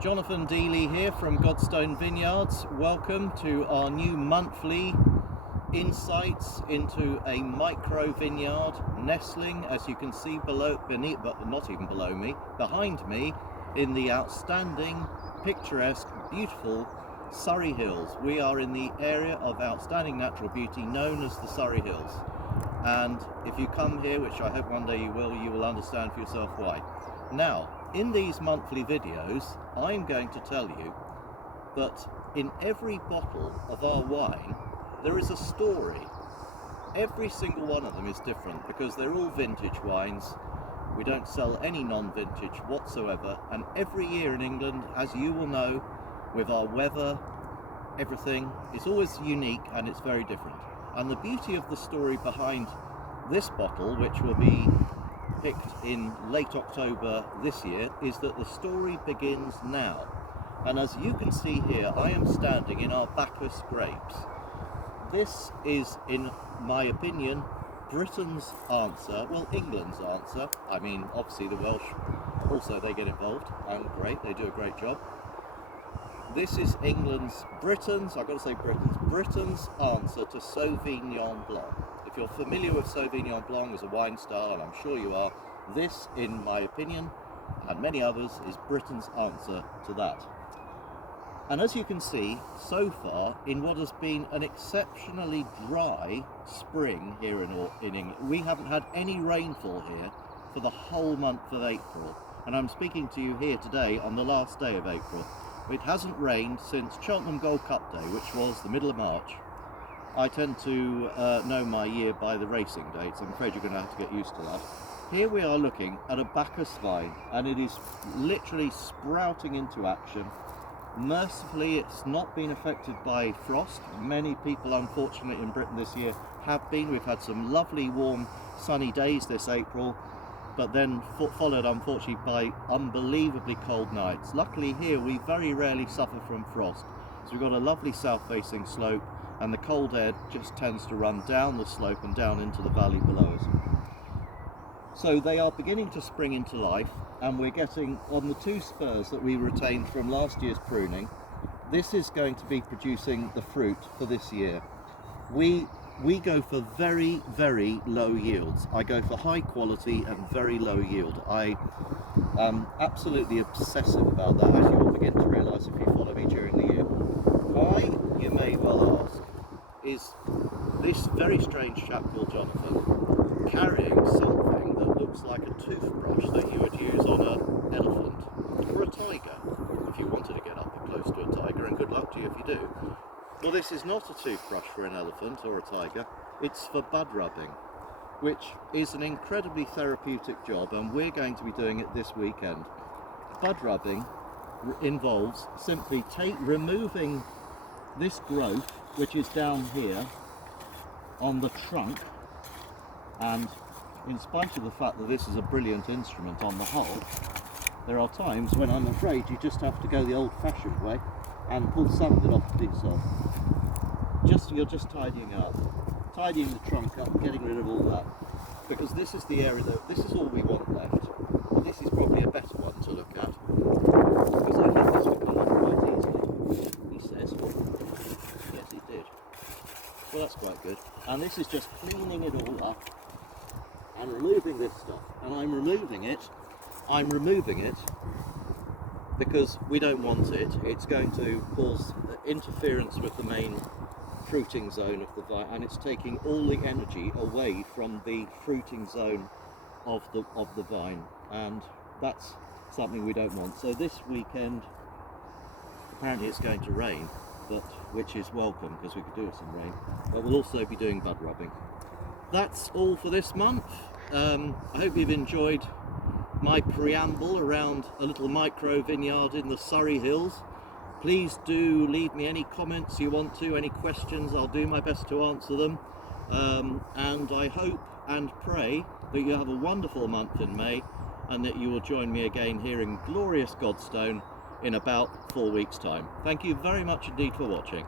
Jonathan Dealey here from Godstone Vineyards. Welcome to our new monthly insights into a micro vineyard nestling, as you can see beneath, but not even below me, behind me, in the outstanding, picturesque, beautiful Surrey Hills. We are in the area of outstanding natural beauty known as the Surrey Hills. And if you come here, which I hope one day you will understand for yourself why. Now, in these monthly videos, I'm going to tell you that in every bottle of our wine, there is a story. Every single one of them is different because they're all vintage wines. We don't sell any non-vintage whatsoever. And every year in England, as you will know, with our weather, everything is always unique and it's very different. And the beauty of the story behind this bottle, which will be picked in late October this year, is that the story begins now. And as you can see here, I am standing in our Bacchus grapes. This is, in my opinion, Britain's answer, well, England's answer. I mean, obviously the Welsh also, they get involved, and great, they do a great job. This is Britain's answer to Sauvignon Blanc. If you're familiar with Sauvignon Blanc as a wine style, and I'm sure you are, this, in my opinion, and many others, is Britain's answer to that. And as you can see, so far, in what has been an exceptionally dry spring here in England, we haven't had any rainfall here for the whole month of April. And I'm speaking to you here today on the last day of April. It hasn't rained since Cheltenham Gold Cup Day, which was the middle of March. I tend to know my year by the racing dates. I'm afraid you're going to have to get used to that. Here we are looking at a Bacchus vine, and it is literally sprouting into action. Mercifully, it's not been affected by frost. Many people, unfortunately, in Britain this year have been. We've had some lovely, warm, sunny days this April, but then followed, unfortunately, by unbelievably cold nights. Luckily here, we very rarely suffer from frost. So we've got a lovely south-facing slope, and the cold air just tends to run down the slope and down into the valley below us. So they are beginning to spring into life, and we're getting, on the two spurs that we retained from last year's pruning, this is going to be producing the fruit for this year. We go for very, very low yields. I go for high quality and very low yield. I am absolutely obsessive about that, as you will begin to realise if you follow me during the year. Why, you may well ask, is this very strange chap called Jonathan carrying something that looks like a toothbrush that you would use on an elephant or a tiger, if you wanted to get up close to a tiger, and good luck to you if you do. Well, this is not a toothbrush for an elephant or a tiger, it's for bud rubbing, which is an incredibly therapeutic job, and we're going to be doing it this weekend. Bud rubbing involves simply removing this growth, which is down here on the trunk, and in spite of the fact that this is a brilliant instrument on the whole, there are times when I'm afraid you just have to go the old-fashioned way and pull some of it off to yourself. You're just tidying the trunk up, getting rid of all that, because this is the area that, this is all we want left. This is probably a better one to look at, because I think this would come up quite easily, he says. Yes, he did. Well, that's quite good. And this is just cleaning it all up and removing this stuff. And I'm removing it because we don't want it. It's going to cause interference with the main fruiting zone of the vine, and it's taking all the energy away from the fruiting zone of the vine, and that's something we don't want. So this weekend, apparently it's going to rain, but which is welcome because we could do with some rain, but we'll also be doing bud rubbing. That's all for this month. I hope you've enjoyed my preamble around a little micro vineyard in the Surrey Hills. Please do leave me any comments you want to, any questions. I'll do my best to answer them. And I hope and pray that you have a wonderful month in May, and that you will join me again here in glorious Godstone in about 4 weeks' time. Thank you very much indeed for watching.